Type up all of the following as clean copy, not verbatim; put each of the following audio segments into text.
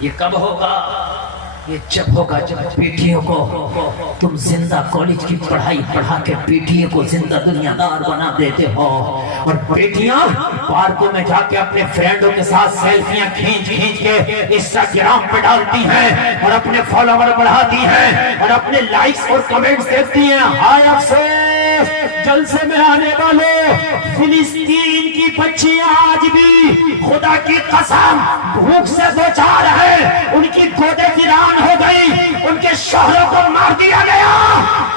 یہ کب ہوگا؟ یہ جب ہوگا جب بیٹیوں کو تم زندہ کالج کی پڑھائی پڑھا کے بیٹیوں کو زندہ دنیا دار بنا دیتے ہو، اور بیٹیاں پارکوں میں جا کے اپنے فرینڈوں کے ساتھ سیلفیاں کھینچ کے انسٹاگرام پہ ڈالتی ہیں اور اپنے فالوور بڑھاتی ہیں اور اپنے لائکس اور کمنٹس دیکھتی ہیں۔ ہائے افسوس جلسے میں آنے والوں، فلسطین کی بچیاں آج بھی خدا کی قسم بھوک سے دوچار ہیں، ان کی گودیں ویران ہو گئی، ان کے شوہروں کو مار دیا گیا،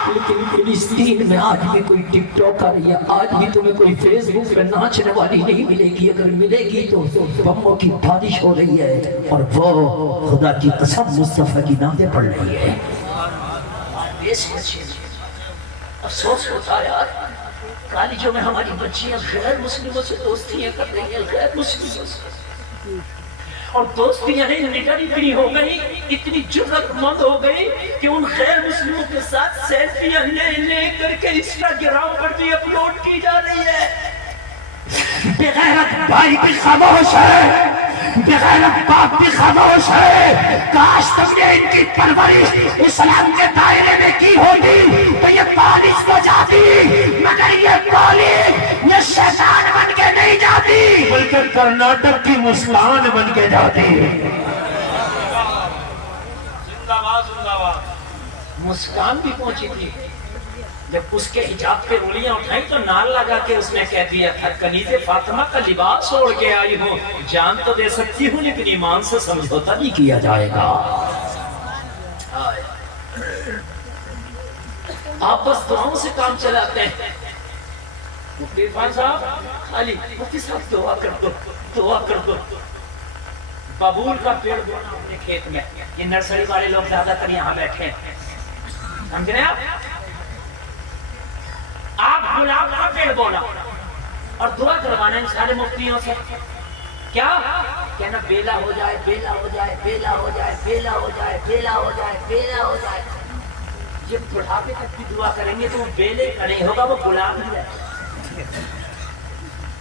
لیکن فلسطین میں آج بھی کوئی ٹک ٹاکر یا آج بھی تمہیں کوئی فیس بک پہ ناچنے والی نہیں ملے گی۔ اگر ملے گی تو بموں کی بارش ہو رہی ہے اور وہ خدا کی قسم مصطفیٰ کی نعتیں پڑھ رہی ہے۔ افسوس ہوتا ہے یار، کالجوں میں ہماری بچیاں غیر مسلموں سے دوستیاں کر رہی ہیں، غیر مسلموں سے، اور دوستیاں ہیں نڈر اتنی ہو گئی، اتنی جرأت مند ہو گئی کہ ان غیر مسلموں کے ساتھ سیلفیاں لے کر کے انسٹاگرام پر بھی اپلوڈ کی جا رہی ہے۔ بغیرت بھائی بھی خاموش ہے، بغیرت باپ بھی خاموش ہے۔ کاش تم نے ان کی پرورش اسلام کے دائرے میں کی ہوتی تو یہ کالج کو جاتی، مگر یہ کالج یہ شیطان بن کے نہیں جاتی بلکہ کرناٹک کی مسکان بن کے جاتی۔ مسکان بھی پہنچی تھی، جب اس کے حجاب پہ انگلیاں اٹھائیں تو نال لگا کے اس نے کہہ دیا تھا کنیز فاطمہ کا لباس اوڑھ کے آئی ہوں، جان تو دے سکتی ہوں لیکن ایمان سے سمجھوتا نہیں کیا جائے گا۔ آپ بس دعاؤں سے کام چلاتے ہیں۔ مفتی عرفان صاحب خالی مفتی صاحب دعا کر دو، دعا کر دو۔ ببول کا پیڑ بونا اپنے کھیت میں، یہ نرسری والے لوگ زیادہ تر یہاں بیٹھے ہیں، سمجھ رہے ہیں آپ گلاب کا پیڑ بونا اور دعا کروانا ان سارے مفتیوں سے، کیا کہنا بیلا ہو جائے، بیلا ہو جائے، بیلا ہو جائے، بیلا ہو جائے، بیلا ہو جائے، بیلا ہو جائے۔ جب بڑھاپے تک بھی دعا کریں گے تو وہ بیلے کا نہیں ہوگا، وہ گلاب ہی ہے۔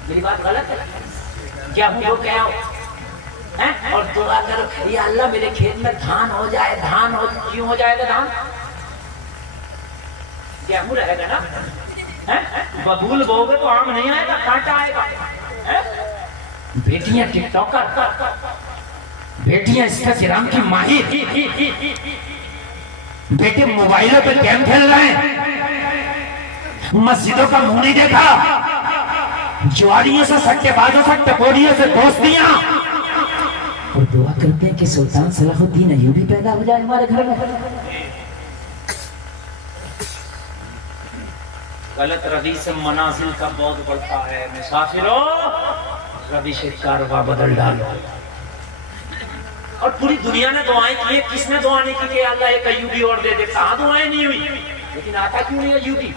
میری بات غلط ہے کیا؟ ہوں وہ کہہ آؤ اور دعا کرو یا اللہ میرے کھیت میں دھان ہو جائے، دھان ہو، کیوں ہو جائے گا دھان؟ گیہوں رہے گا نا، ببول بو گے تو آم نہیں آئے گا، کانٹا آئے گا۔ بیٹیاں ٹک ٹاکر، بیٹیاں انسٹاگرام کی ماہر، بیٹے موبائلوں پہ گیم کھیل رہے ہیں، مسجدوں کا منہ نہیں دیکھا، جواریوں سے، سٹے بازوں سے، ٹکوریوں سے دوستیاں، اور دعا کرتے ہیں کہ سلطان صلاح الدین ایوبی پیدا ہو جائے ہمارے گھر میں۔ غلط روی سے منازل کا بہت بڑھتا ہے، مسافروں روش کارواں بدل ڈالو۔ اور پوری دنیا نے دعائیں کی ہیں، کس نے دعا نہیں کی کہ اللہ ایک ایوبی اور دے دے؟ کہاں دعائیں نہیں ہوئی؟ لیکن آتا کیوں نہیں ایوبی؟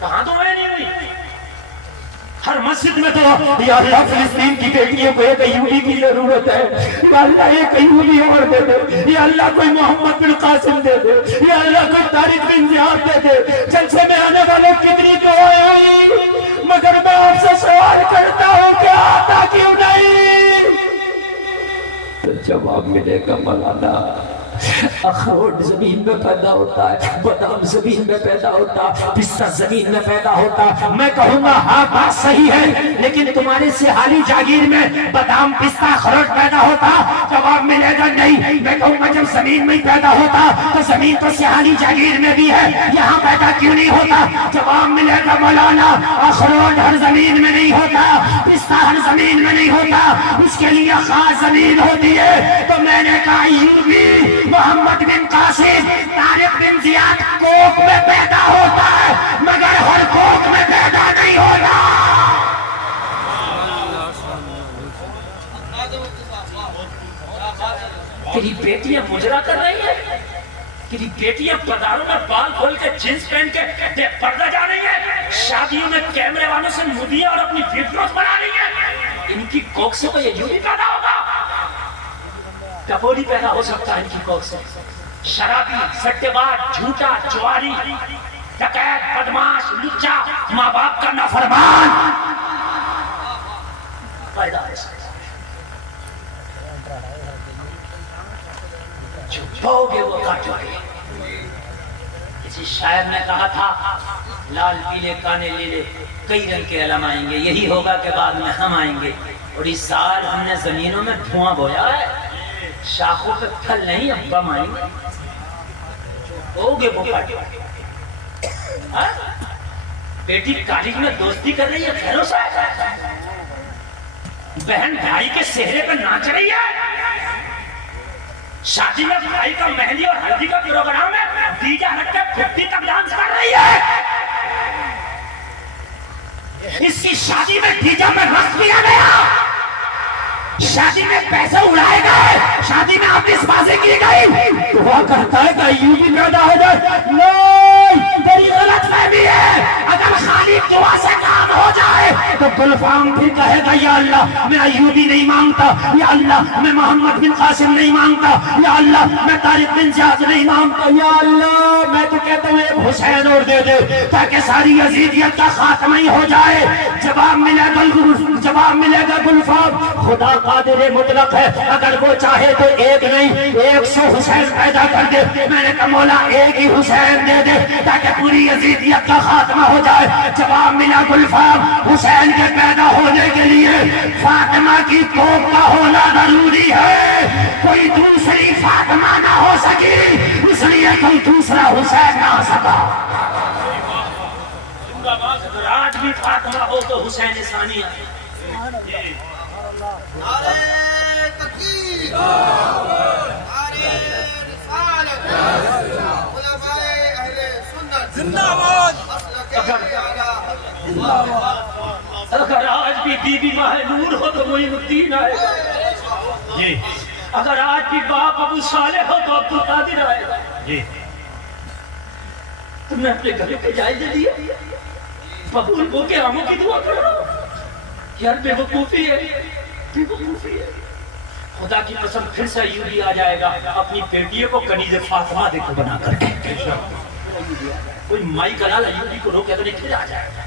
کہاں دعائیں نہیں ہوئی؟ ہر مسجد میں تو یا اللہ فلسطین کی بیٹیوں کو ایک ایوبی کی ضرورت ہے، یا اللہ ایک ایوبی اور دے دے، یا اللہ کوئی محمد بن قاسم دے دے، یا اللہ کوئی طارق بن زیاد دے دے۔ جلسے میں آنے والوں کتنی دعائیں ہوئی، مگر میں آپ سے سوال کرتا ہوں کہ آتا کیوں نہیں؟ تو جواب ملے گا مولانا، اخروٹ زمین میں پیدا ہوتا ہے، بادام زمین میں پیدا ہوتا، پستہ زمین میں پیدا ہوتا۔ میں کہوں گا ہاں بات صحیح ہے، لیکن تمہاری سیحالی جاگیر میں بادام پستہ اخروٹ پیدا ہوتا؟ جواب ملے گا نہیں۔ میں کہوں گا جب زمین میں پیدا ہوتا تو زمین تو سیحالی جاگیر میں بھی ہے، یہاں پیدا کیوں نہیں ہوتا؟ جواب ملے گا مولانا اخروٹ ہر زمین میں نہیں ہوتا، پستہ ہر زمین میں نہیں ہوتا، اس کے لیے خاص زمین ہوتی ہے۔ تو میں نے کہا ایوبی محمد بن قاسم، طارق بن زیاد کوک میں پیدا ہوتا ہے، مگر ہر کوک میں پیدا نہیں ہوتا۔ تیری بیٹیاں مجرا کر رہی ہیں، تیری بیٹیاں بازاروں میں بال کھول کے جینس پہن کے پردہ جا رہی ہیں، شادیوں میں کیمرے والوں سے مودیاں اور اپنی ویڈیوز بنا رہی ہیں۔ ان کی کوک سے تو یہ یوبی پیدا ہوگا، ٹپوری پیدا ہو سکتا ہے ان کی کوک سے، شرابی، سٹے باز، جھوٹا، جواری، ڈکیت، بدماش، لچا، ماں باپ کا نافرمان پیدا ہو سکتا ہے۔ جو پاؤگے وہ کاٹوگے. کسی شاعر نے کہا تھا لال پیلے کانے لیلے کئی رنگ کے علم آئیں گے, یہی ہوگا کہ بعد میں ہم آئیں گے. اور اس سال ہم نے زمینوں میں دھواں بویا ہے, شاخوں پہ پھل نہیں, اب بم آئیں گے. ہوگے وہ کاٹوگے. بیٹی کالج میں دوستی کر رہی ہے خیروں سے, بہن بھائی کے چہرے پہ ناچ رہی ہے, شادی میں بھائی کا مہندی اور ہلدی کا پروگرام ہے, ڈیجے رکھ کے پھٹی تک ڈانس کر رہی ہے. اس کی شادی میں ڈیجے میں رقص کیا گیا, شادی میں پیسے اڑائے گئے, شادی میں آتش بازی کی گئی. دعا کرتا ہے کہ یوں بھی پیدا ہو جائے. نہیں, تیری غلط فہمی ہے. اگر خالی دعا سے کام ہو جائے تو گلفام پھر کہے گا یا اللہ میں ایوبی نہیں مانگتا, یا اللہ میں محمد بن قاسم نہیں مانگتا, یا اللہ میں طارق بن زیاد نہیں مانگتا, یا اللہ میں تو کہتا ہوں ایک حسین اور دے دے تاکہ ساری یزیدیت کا خاتمہ ہی ہو جائے. جواب ملے گا گلفام, خدا قادر مطلق ہے, اگر وہ چاہے تو ایک نہیں 100 حسین پیدا کر دے. میں نے کہا مولا ایک ہی حسین دے دے تاکہ پوری یزیدیت کا خاتمہ ہو جائے. جواب ملا گلفام, حسین کے پیدا ہونے کے لیے فاطمہ کی کوکھ کا ہونا ضروری ہے, کوئی دوسری فاطمہ نہ ہو سکی, اس لیے کوئی دوسرا حسین نہ ہو سکا. آج بھی فاطمہ ہو تو حسین ثانیہ. نعرہ تکبیر, نعرہ رسالت, خلفائے اہل سنت زندہ باد. اگر آج بھی بی بی ماہ نور ہو تو معین الدین آئے گا, اگر آج بھی باپ ابو صالح ہو تو عبد القادر آئے گا. تم نے اپنے گھر کے جائزے دیے, ببول کو کے آموں کی دعا کرو یار. بے وقوفی ہے, بے وقوفی ہے. خدا کی قسم پھر سے ایوبی آ جائے گا اپنی بیٹیوں کو کنیز فاطمہ دیکھو بنا کر کے. کوئی مائی کلال ایوبی کو روکے تو نہیں پھر آ جائے گا.